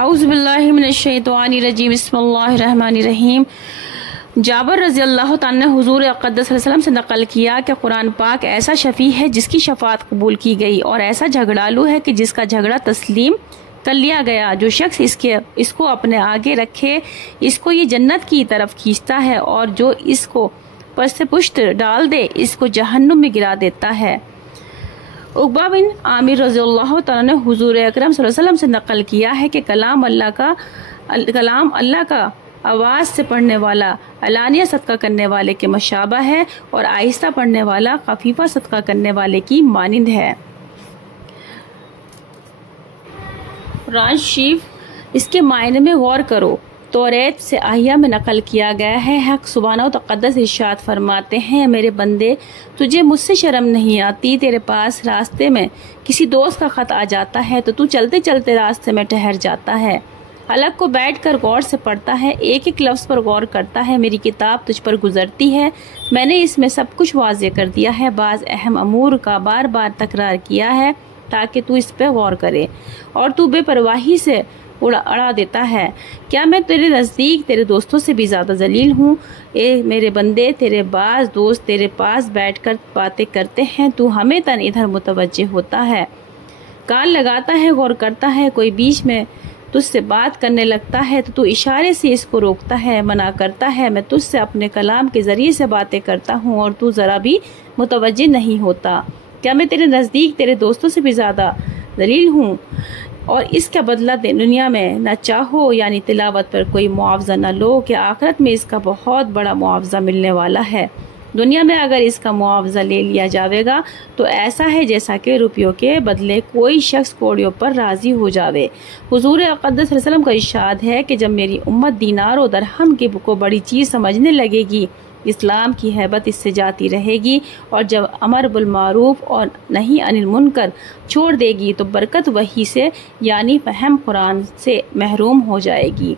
اعوذ باللہ من الشیطان الرجیم بسم اللہ الرحمن الرحیم۔ جابر رضی اللہ تعالیٰ نے حضور اقدس صلی اللہ علیہ وسلم سے نقل کیا کہ قرآن پاک ایسا شفیع ہے جس کی شفاعت قبول کی گئی، اور ایسا جھگڑالو ہے کہ جس کا جھگڑا تسلیم کر لیا گیا۔ جو شخص اس کو اپنے آگے رکھے اس کو یہ جنت کی طرف کھینچتا ہے، اور جو اس کو پس پشت ڈال دے اس کو جہنم میں گرا دیتا ہے۔ عقبہ بن عامر رضی اللہ تعالیٰ نے حضور اکرم صلی اللہ علیہ وسلم سے نقل کیا ہے کہ کلام اللہ کا آواز سے پڑھنے والا علانیہ صدقہ کرنے والے کے مشابہ ہے، اور آہستہ پڑھنے والا خفیفہ صدقہ کرنے والے کی مانند ہے۔ قرآن شریف اس کے معنی میں غور کرو۔ توریت سے احیا میں نقل کیا گیا ہے، حق سبحانہ و تقدس ارشاد فرماتے ہیں، میرے بندے تجھے مجھ سے شرم نہیں آتی؟ تیرے پاس راستے میں کسی دوست کا خط آ جاتا ہے تو چلتے چلتے راستے میں ٹھہر جاتا ہے، حلق کو بیٹھ کر غور سے پڑھتا ہے، ایک ایک لفظ پر غور کرتا ہے۔ میری کتاب تجھ پر گزرتی ہے، میں نے اس میں سب کچھ واضح کر دیا ہے، بعض اہم امور کا بار بار تکرار کیا ہے تاکہ تو اس پہ غور کرے، اور تو بے پرواہی سے اڑا دیتا ہے۔ کیا میں تیرے نزدیک تیرے دوستوں سے بھی زیادہ ذلیل ہوں؟ اے میرے بندے، تیرے بعض دوست تیرے پاس بیٹھ کر باتیں کرتے ہیں، تو ہمیں تن ادھر متوجہ ہوتا ہے، کان لگاتا ہے، غور کرتا ہے، کوئی بیچ میں تجھ سے بات کرنے لگتا ہے تو اشارے سے اس کو روکتا ہے، منع کرتا ہے، میں تجھ سے اپنے کلام کے ذریعے سے باتیں کرتا ہوں اور تو ذرا بھی متوجہ نہیں ہوتا۔ کیا میں تیرے نزدیک تیرے دوستوں سے بھی زیادہ ذلیل ہوں؟ اور اس کا بدلہ دنیا میں نہ چاہو، یعنی تلاوت پر کوئی معاوضہ نہ لو کہ آخرت میں اس کا بہت بڑا معاوضہ ملنے والا ہے۔ دنیا میں اگر اس کا معاوضہ لے لیا جاوے گا تو ایسا ہے جیسا کہ روپیوں کے بدلے کوئی شخص کوڑیوں پر راضی ہو جاوے۔ حضور اقدس صلی اللہ علیہ وسلم کا ارشاد ہے کہ جب میری امت دینار و درہم کو بڑی چیز سمجھنے لگے گی، اسلام کی ہیبت اس سے جاتی رہے گی، اور جب امر بالمعروف اور نہی عن المنکر چھوڑ دے گی تو برکت وحی سے یعنی فہم قرآن سے محروم ہو جائے گی۔